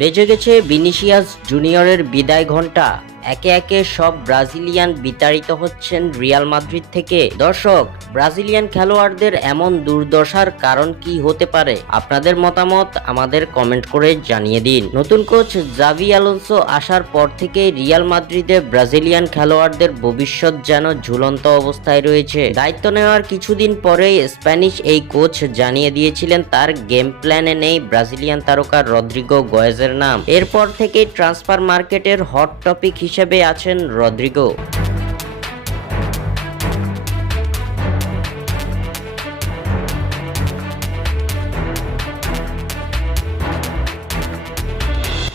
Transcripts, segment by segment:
বেজে গেছে ভিনিসিয়াস জুনিয়রের বিদায় ঘণ্টা একে একে সব ব্রাজিলিয়ান বিতাড়িত হচ্ছেন রিয়াল মাদ্রিদ থেকে। দর্শক, ব্রাজিলিয়ান খেলোয়াড়দের এমন দুর্দশার কারণ কি হতে পারে? আপনাদের মতামত আমাদের কমেন্ট করে জানিয়ে দিন। নতুন কোচ জাভি আলোনসো আসার পর থেকে রিয়াল মাদ্রিদে ব্রাজিলিয়ান খেলোয়াড়দের ভবিষ্যৎ যেন ঝুলন্ত অবস্থায় রয়েছে। দায়িত্ব নেওয়ার কিছুদিন পরেই স্প্যানিশ এই কোচ জানিয়ে দিয়েছিলেন তার গেম প্ল্যানে নেই ব্রাজিলিয়ান তারকা রদ্রিগো গয়েজের নাম। এরপর থেকেই ট্রান্সফার মার্কেটের হট টপিক হিসেবে আছেন রদ্রিগো।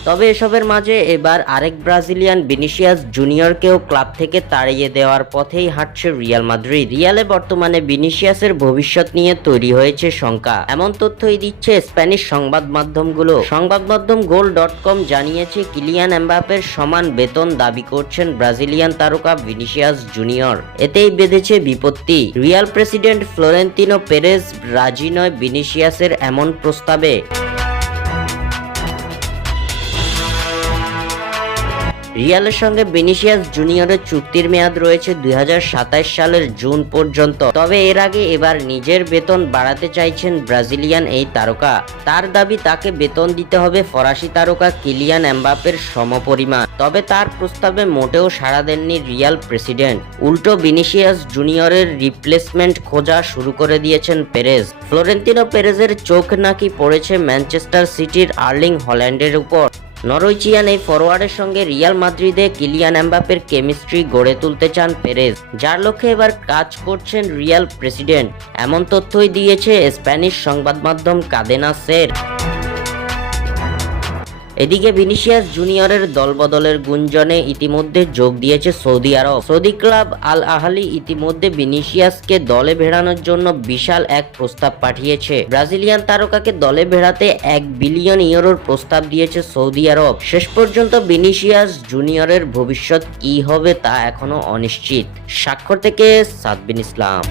তবে এসবের মাঝে এবার আরেক ব্রাজিলিয়ান ভিনিসিয়াস জুনিয়রকেও ক্লাব থেকে তাড়িয়ে দেওয়ার পথেই হাঁটছে রিয়াল মাদ্রিদ। রিয়ালে বর্তমানে ভিনিসিয়াসের ভবিষ্যৎ নিয়ে তৈরি হয়েছে শঙ্কা। এমন তথ্যই দিচ্ছে স্প্যানিশ সংবাদ মাধ্যমগুলো। সংবাদ মাধ্যম গোল ডট কম জানিয়েছে, কিলিয়ান এমবাপের সমান বেতন দাবি করছেন ব্রাজিলিয়ান তারকা ভিনিসিয়াস জুনিয়র। এতেই বেঁধেছে বিপত্তি। রিয়াল প্রেসিডেন্ট ফ্লোরেন্তিনো পেরেজ রাজি নয় ভিনিসিয়াসের এমন প্রস্তাবে। রিয়ালের সঙ্গে ভিনিসিয়াস জুনিয়রের চুক্তির মেয়াদ রয়েছে দুই সালের জুন পর্যন্ত। তবে এর আগে এবার নিজের বেতন বাড়াতে চাইছেন ব্রাজিলিয়ান এই তারকা। তার দাবি, তাকে বেতন দিতে হবে ফরাসি তারকা কিলিয়ান এমবাপের সমপরিমাণ। তবে তার প্রস্তাবে মোটেও সাড়া দেননি রিয়াল প্রেসিডেন্ট। উল্টো ভিনিসিয়াস জুনিয়রের রিপ্লেসমেন্ট খোঁজা শুরু করে দিয়েছেন পেরেজ। ফ্লোরেন্তিনো পেরেজের চোখ নাকি পড়েছে ম্যানচেস্টার সিটির আর্লিং হল্যান্ডের উপর। নরওয়েজিয়ান এই ফরোয়ার্ডের সঙ্গে রিয়াল মাদ্রিদে কিলিয়ান এমবাপের কেমিস্ট্রি গড়ে তুলতে চান পেরেজ, যার লক্ষ্যে এবার কাজ করছেন রিয়াল প্রেসিডেন্ট। এমন তথ্যই দিয়েছে স্প্যানিশ সংবাদ মাধ্যম কাদেনা সের। এদিকে ভিনিসিয়াস জুনিয়রের দলবদলের গুঞ্জনে ইতিমধ্যে যোগ দিয়েছে সৌদি আরব। সৌদি ক্লাব আল আহালি ইতিমধ্যে ভিনিসিয়াসকে দলে ভেড়ানোর জন্য বিশাল এক প্রস্তাব পাঠিয়েছে। ব্রাজিলিয়ান তারকাকে দলে ভেড়াতে এক বিলিয়ন ইউরোর প্রস্তাব দিয়েছে সৌদি আরব। শেষ পর্যন্ত ভিনিসিয়াস জুনিয়রের ভবিষ্যৎ কি হবে তা এখনও অনিশ্চিত। স্বাক্ষর থেকে সাদবিন ইসলাম।